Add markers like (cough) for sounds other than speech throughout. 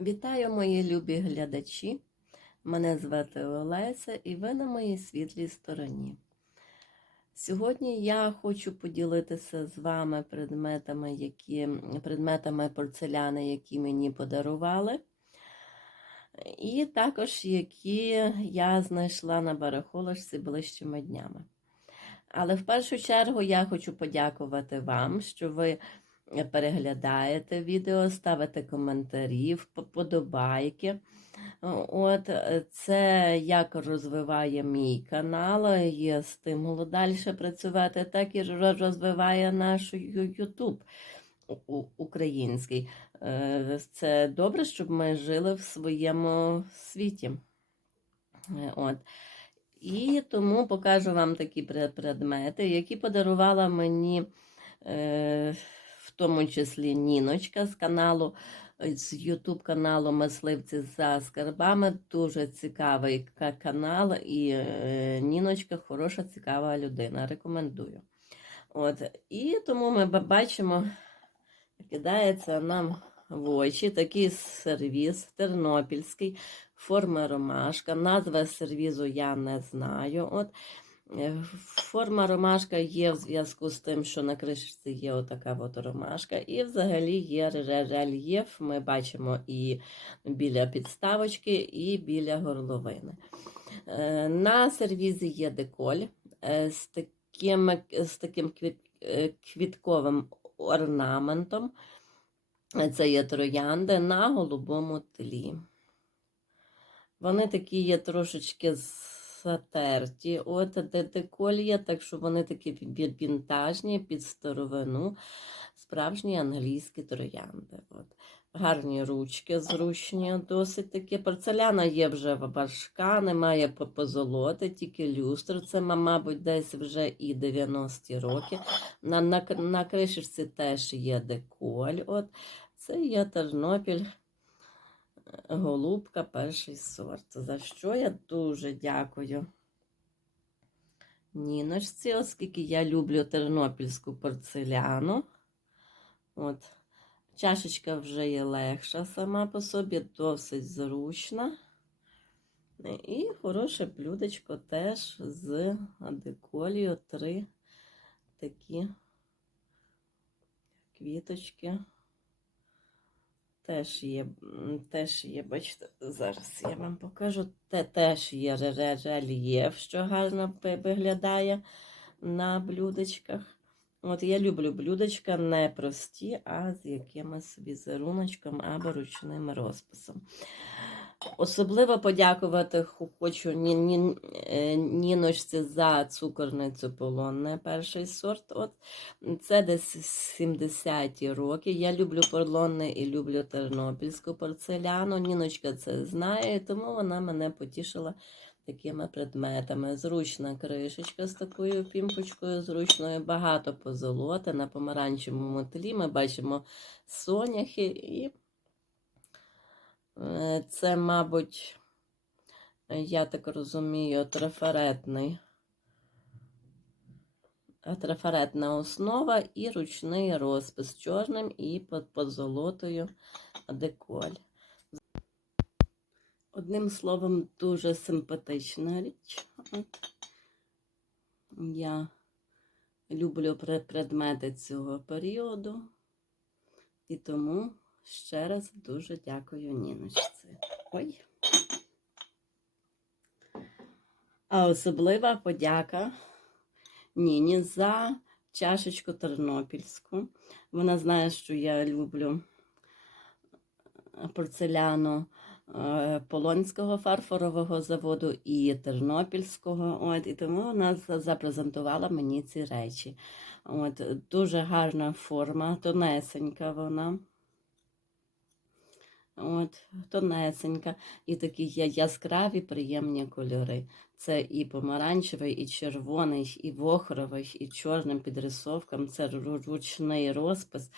Вітаю, мої любі глядачі. Мене звати Олеся і ви на моїй світлій стороні. Сьогодні я хочу поділитися з вами предметами, які, предметами порцеляни, які мені подарували, і також які я знайшла на барахолочці ближчими днями. Але в першу чергу я хочу подякувати вам, що ви переглядаєте відео, ставите коментарі, вподобайки. От це як розвиває мій канал, є стимул далі працювати, так і розвиває наш Ютуб український. Е, Це добре, щоб ми жили в своєму світі. Е, От. І тому покажу вам такі предмети, які подарувала мені. Е, тому числі Ніночка з каналу, з Ютуб каналу Мисливці за скарбами. Дуже цікавий канал, і е, Ніночка хороша, цікава людина. Рекомендую. От. І тому ми бачимо, кидається нам в очі такий сервіз тернопільський, форма ромашка. Назва сервізу я не знаю. От. Форма ромашка є в зв'язку з тим, що на кришці є отака от ромашка, і взагалі є рельєф. Ми бачимо і біля підставочки, і біля горловини. На сервізі є деколь з таким, з таким квітковим орнаментом. Це є троянди на голубому тлі. Вони такі є трошечки затерті. От де так що вони такі вінтажні під старовину, справжні англійські троянди. От. Гарні ручки, зручні, досить такі. Порцеляна є вже важка, немає позолоти, тільки люстр. Це, мабуть, десь вже і 90-ті роки. На на, на кришечці теж є деколь. От. Це є Тернопіль. Голубка перший сорт. За що я дуже дякую Ніночці, оскільки я люблю тернопільську порцеляну. От. Чашечка вже є легша сама по собі, досить зручна. І хороше блюдечко теж з деколію. Три такі квіточки. Теж є, теж є, бачите, зараз я вам покажу, Те, теж є рельєф, що гарно виглядає на блюдечках. От я люблю блюдечка не прості, а з якимось візеруночком або ручним розписом. Особливо подякувати хочу ні, ні, е, Ніночці за цукорницю полонне перший сорт. От Це десь 70-ті роки. Я люблю полонне і люблю тернопільську порцеляну. Ніночка це знає, тому вона мене потішила такими предметами. Зручна кришечка з такою пімпочкою, зручною, багато позолоти. На помаранчевому тлі ми бачимо соняхи і. Е, це, мабуть, я так розумію, трафаретний. Трафаретна основа і ручний розпис чорним і позолотою деколь. Одним словом, дуже симпатична річ. Я люблю предмети цього періоду, і тому Ще раз дуже дякую Ніночці. Ой. А особлива подяка Ніні за чашечку тернопільську. Вона знає, що я люблю порцеляну е, Полонського фарфорового заводу і Тернопільського. От, І тому вона запрезентувала мені ці речі. От, Дуже гарна форма, тонесенька вона. От, Тонесенька, і такі яскраві, приємні кольори. Це і помаранчевий, і червоний, і вохровий, і чорним підрисовком, це ручний розпис.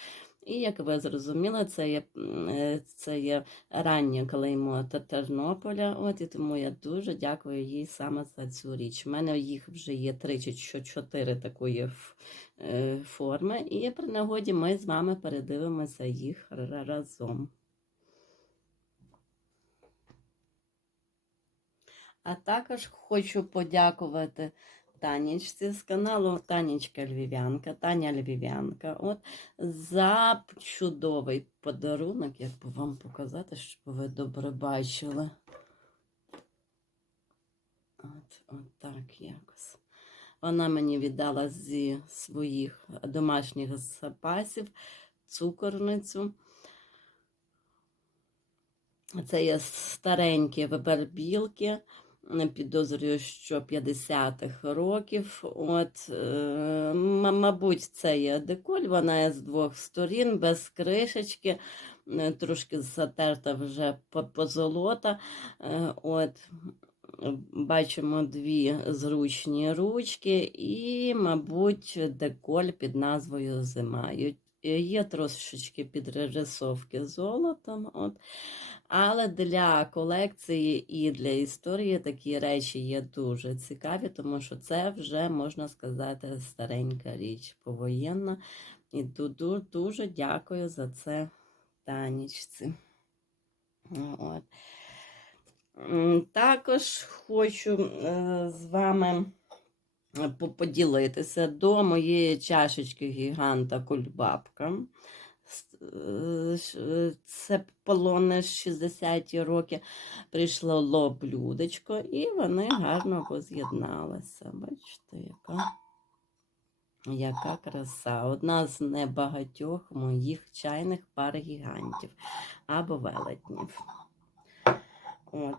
І, як ви зрозуміли, це є е, це є раннє клеймо Тернополя. От, І тому я дуже дякую їй саме за цю річ. У мене їх вже є три чи чотири такої е, форми, і при нагоді ми з вами передивимося їх разом. А також хочу подякувати Танічці з каналу Танічка Львів'янка, Таня Львів'янка. От за чудовий подарунок, як би вам показати, щоб ви добре бачили. От, от так якось. Вона мені віддала зі своїх домашніх запасів цукорницю. Це є старенькі вибербілки. Підозрюю, що 50-х років. От, е, мабуть, це є деколь, вона є з двох сторін, без кришечки, е, трошки затерта вже позолота. Е, От, бачимо дві зручні ручки і, мабуть, деколь під назвою Зима. Ю- Є трошечки підрисовки золотом. От. Але для колекції і для історії такі речі є дуже цікаві, тому що це вже, можна сказати, старенька річ повоєнна. І дуже, дякую за це танічці. От. Також хочу е, з вами е, поділитися до моєї чашечки гіганта Кульбабка. Е, е, Це полонне 60-ті роки прийшло блюдечко, і вони гарно воз'єдналися. Бачите, яка, яка краса. Одна з небагатьох моїх чайних пар гігантів або велетнів. От.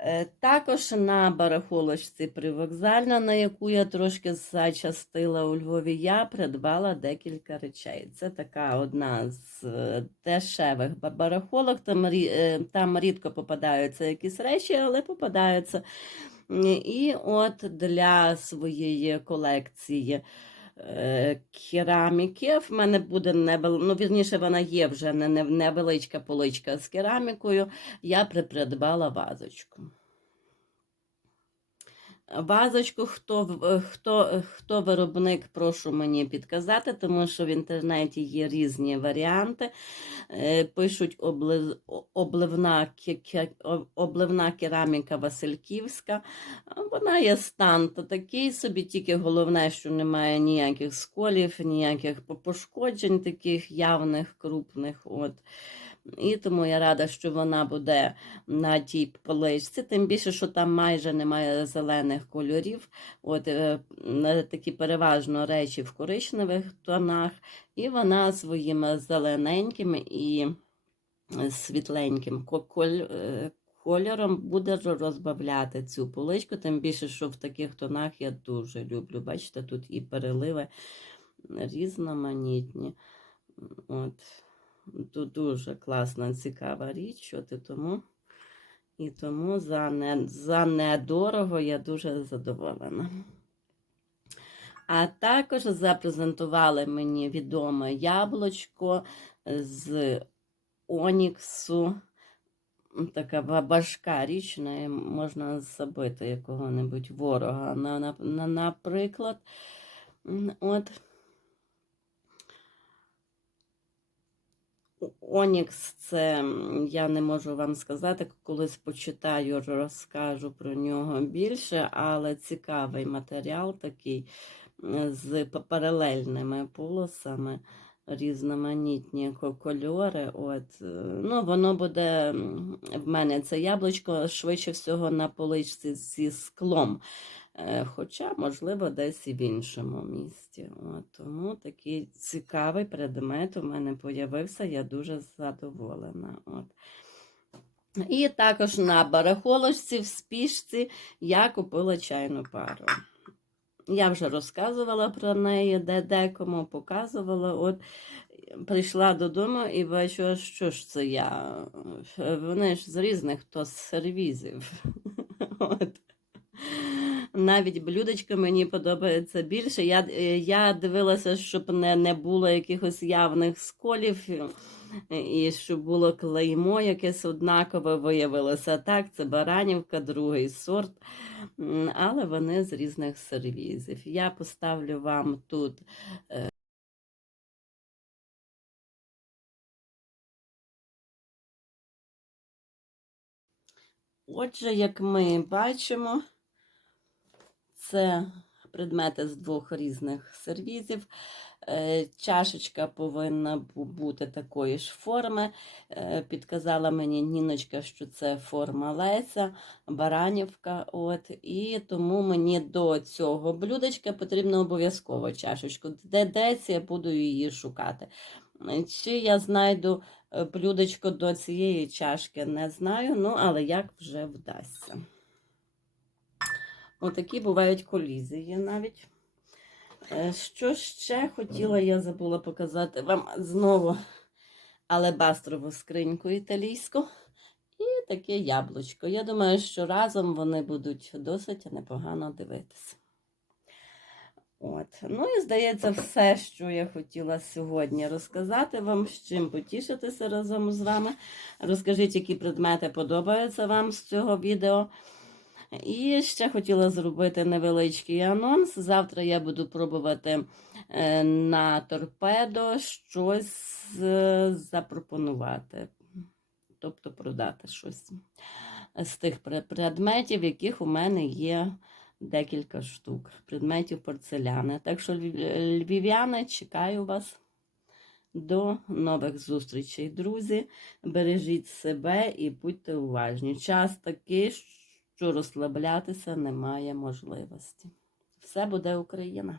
Е, Також на барахолочці привокзальна, на яку я трошки зачастила у Львові, я придбала декілька речей. Це така одна з е, дешевих барахолок. Там, е, там рідко попадаються якісь речі, але попадаються. І от для своєї колекції кераміки. В мене буде невел... ну, вірніше, вона є вже не- невеличка поличка з керамікою. Я придбала вазочку. Вазочку, хто, хто, хто виробник, прошу мені підказати, тому що в інтернеті є різні варіанти. Е, Пишуть облив, обливна, обливна кераміка Васильківська. Вона є стан то такий собі, тільки головне, що немає ніяких сколів, ніяких пошкоджень таких явних, крупних. От. І тому я рада, що вона буде на тій поличці, тим більше, що там майже немає зелених кольорів. От е, такі переважно речі в коричневих тонах, і вона своїми зелененькими і е, світленьким е, кольором буде розбавляти цю поличку, тим більше, що в таких тонах я дуже люблю. Бачите, тут і переливи різноманітні. От. Тут дуже класна, цікава річ, от і тому, і тому за, не, за недорого я дуже задоволена. А також запрезентували мені відоме яблучко з Оніксу. Така ва- важка річ, можна забити якого-небудь ворога. На, на, на, наприклад, от. Онікс, це я не можу вам сказати, колись почитаю, розкажу про нього більше, але цікавий матеріал такий з паралельними полосами, різноманітні кольори. От, е, ну, воно буде в мене це яблучко швидше всього на поличці зі склом. Е, Хоча, можливо, десь і в іншому місті. От, тому такий цікавий предмет у мене з'явився, я дуже задоволена. От. І також на барахолочці в спішці я купила чайну пару. Я вже розказувала про неї, де декому показувала. От прийшла додому і бачу, що ж це я. Вони ж з різних то сервізів. (laughs) От. Навіть блюдечко мені подобається більше. Я, е, я дивилася, щоб не, не було якихось явних сколів, е, і щоб було клеймо якесь однакове виявилося. Так, це баранівка, другий сорт, але вони з різних сервізів. Я поставлю вам тут. е, Отже, як ми бачимо, це предмети з двох різних сервізів. Е, Чашечка повинна бути такої ж форми. Е, Підказала мені Ніночка, що це форма Леся, Баранівка. От, і тому мені до цього блюдечка потрібно обов'язково чашечку. Де десь я буду її шукати. Чи я знайду е, блюдечко до цієї чашки, не знаю, ну але як вже вдасться. Отакі бувають колізії навіть. Е, Що ще хотіла, я забула показати вам знову алебастрову скриньку італійську і таке яблучко. Я думаю, що разом вони будуть досить непогано дивитися. От. Ну і здається, все, що я хотіла сьогодні розказати вам, з чим потішитися разом з вами. Розкажіть, які предмети подобаються вам з цього відео. І ще хотіла зробити невеличкий анонс. Завтра я буду пробувати е, на торпедо щось е, запропонувати, тобто продати щось з тих предметів, яких у мене є декілька штук, предметів порцеляни. Так що, львів'яни, чекаю вас. До нових зустрічей, друзі. Бережіть себе і будьте уважні. Час такий, що розслаблятися немає можливості. Все буде Україна!